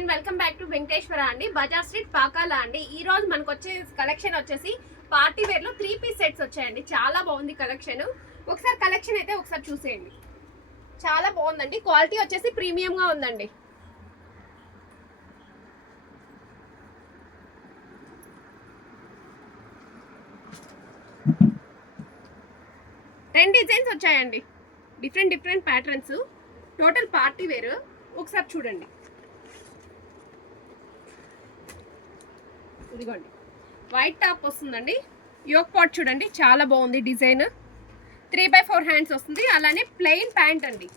Everyone, welcome back to Venkateswara అండి, Bazar street Pakala అండి. ఈ రోజు మనకు వచ్చే కలెక్షన్ వచ్చేసి పార్టీ వేర్ లో 3 పీస్ సెట్స్ వచ్చాయండి. చాలా బాగుంది కలెక్షన్. ఒకసారి కలెక్షన్ అయితే ఒకసారి చూసేయండి. చాలా బాగుందండి. క్వాలిటీ వచ్చేసి ప్రీమియం గా ఉందండి. రెండు డిజైన్స్ వచ్చాయండి, different patterns. Total party wear. ఒకసారి చూడండి. ఇదిగోండి, వైట్ టాప్ వస్తుందండి. యోక్ పాట్ చూడండి, చాలా బాగుంది డిజైన్. 3/4 హ్యాండ్స్ వస్తుంది. అలానే ప్లెయిన్ ప్యాంట్ అండి.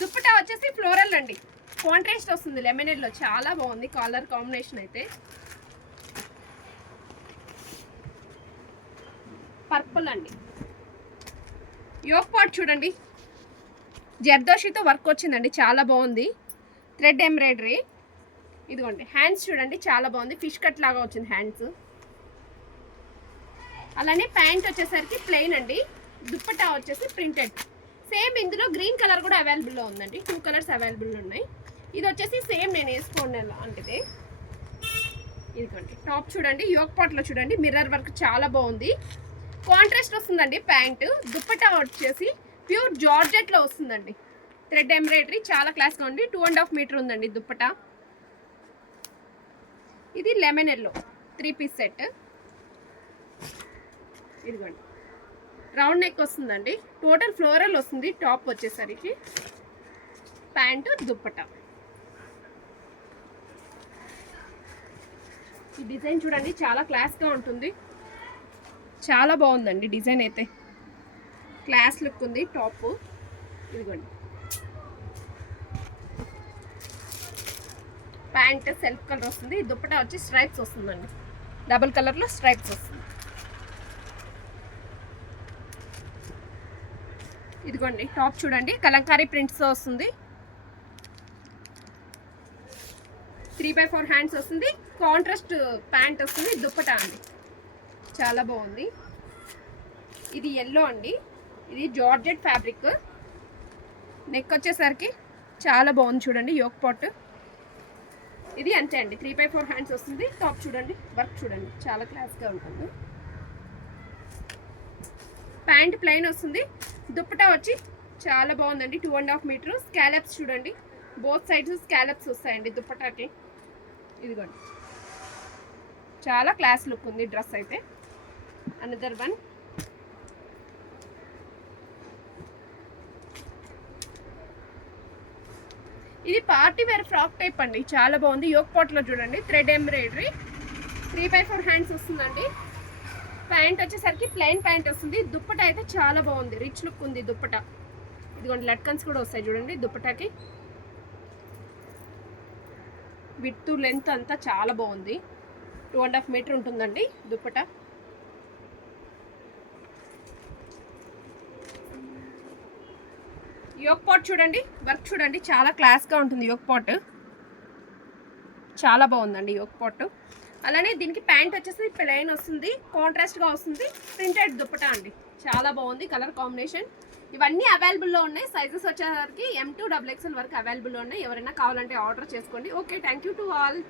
దుప్పటా వచ్చేసి ఫ్లోరల్ అండి, కాంట్రాస్ట్ వస్తుంది లెమన్ ఎల్లో. చాలా బాగుంది కలర్ కాంబినేషన్ అయితే. పర్పుల్ అండి. యోక్ పాట్ చూడండి, జర్దోషితో వర్క్ వచ్చిందండి, చాలా బాగుంది. Thread embroidery. ఇదిగోండి, హ్యాండ్స్ చూడండి, చాలా బాగుంది. ఫిష్ కట్ లాగా వచ్చింది హ్యాండ్స్. అలానే ప్యాంట్ వచ్చేసరికి ప్లెయిన్ అండి. దుప్పటా వచ్చేసి ప్రింటెడ్. సేమ్ ఇందులో గ్రీన్ కలర్ కూడా అవైలబుల్లో ఉందండి. 2 కలర్స్ అవైలబుల్ ఉన్నాయి. ఇది వచ్చేసి సేమ్ నేను వేసుకోండి అంటే. ఇదిగోండి, టాప్ చూడండి, యోక్ పాట్లో చూడండి, మిర్రర్ వర్క్ చాలా బాగుంది. కాంట్రాస్ట్ వస్తుందండి ప్యాంట్. దుప్పటా వచ్చేసి ప్యూర్ జార్జెట్లో వస్తుందండి. థ్రెడ్ ఎంబ్రాయిడరీ చాలా క్లాస్గా ఉంది. 2.5 మీటర్ ఉందండి దుప్పటా. ఇది లెమన్ ఎల్లో 3 పీస్ సెట్. ఇదిగోండి, రౌండ్ నెక్ వస్తుందండి. టోటల్ ఫ్లోరల్ వస్తుంది టాప్ వచ్చేసరికి. ప్యాంటు దుప్పటా. ఈ డిజైన్ చూడండి, చాలా క్లాస్గా ఉంటుంది. చాలా బాగుందండి డిజైన్ అయితే. క్లాస్ లుక్ ఉంది టాప్. ఇదిగోండి, ప్యాంట్ సెల్ఫ్ కలర్ వస్తుంది. దుప్పటా వచ్చి స్ట్రైప్స్ వస్తుందండి, డబుల్ కలర్లో స్ట్రైప్స్ వస్తుంది. ఇదిగోండి, టాప్ చూడండి, కలంకారీ ప్రింట్స్ వస్తుంది. 3/4 హ్యాండ్స్ వస్తుంది. కాంట్రాస్ట్ ప్యాంట్ వస్తుంది. దుప్పటా అండి, చాలా బాగుంది. ఇది ఎల్లో అండి. ఇది జార్జెట్ ఫ్యాబ్రిక్. నెక్ వచ్చేసరికి చాలా బాగుంది చూడండి, యోక్ పాట్. ఇది అంతే అండి, 3/4 హ్యాండ్స్ వస్తుంది. టాప్ చూడండి, వర్క్ చూడండి, చాలా క్లాస్గా ఉంటుంది. ప్యాంట్ ప్లెయిన్ వస్తుంది. దుప్పటా వచ్చి చాలా బాగుందండి, 2.5 మీటర్. స్కాలప్స్ చూడండి, బోత్ సైడ్స్ స్కాలప్స్ వస్తాయండి దుప్పటాకి. ఇదిగోండి, చాలా క్లాస్ లుక్ ఉంది డ్రెస్ అయితే. Another one. ఇది పార్టీ వేర్ ఫ్రాక్ టైప్ అండి, చాలా బాగుంది. యోక్ పాట్లో చూడండి, థ్రెడ్ ఎంబ్రాయిడరీ. 3/4 హ్యాండ్స్ వస్తుందండి. ప్యాంట్ వచ్చేసరికి ప్లెయిన్ ప్యాంట్ వస్తుంది. దుప్పటా అయితే చాలా బాగుంది, రిచ్ లుక్ ఉంది దుప్పటా. ఇదిగోండి, లట్కన్స్ కూడా వస్తాయి చూడండి దుప్పటాకి. విడ్త్ లెంత్ అంతా చాలా బాగుంది. 2.5 మీటర్ ఉంటుందండి దుప్పటా. యోక్ పాట్ చూడండి, వర్క్ చూడండి, చాలా క్లాస్గా ఉంటుంది యోక్ పాట్. చాలా బాగుందండి యోక్ పాట్. అలానే దీనికి ప్యాంట్ వచ్చేసి ప్లెయిన్ వస్తుంది, కాంట్రాస్ట్గా వస్తుంది. ప్రింటెడ్ దుప్పటా అండి, చాలా బాగుంది కలర్ కాంబినేషన్. ఇవన్నీ అవైలబుల్లో ఉన్నాయి. సైజెస్ వచ్చేసరికి M2 XXL వరకు అవైలబుల్లో ఉన్నాయి. ఎవరైనా కావాలంటే ఆర్డర్ చేసుకోండి. Okay, thank you to all.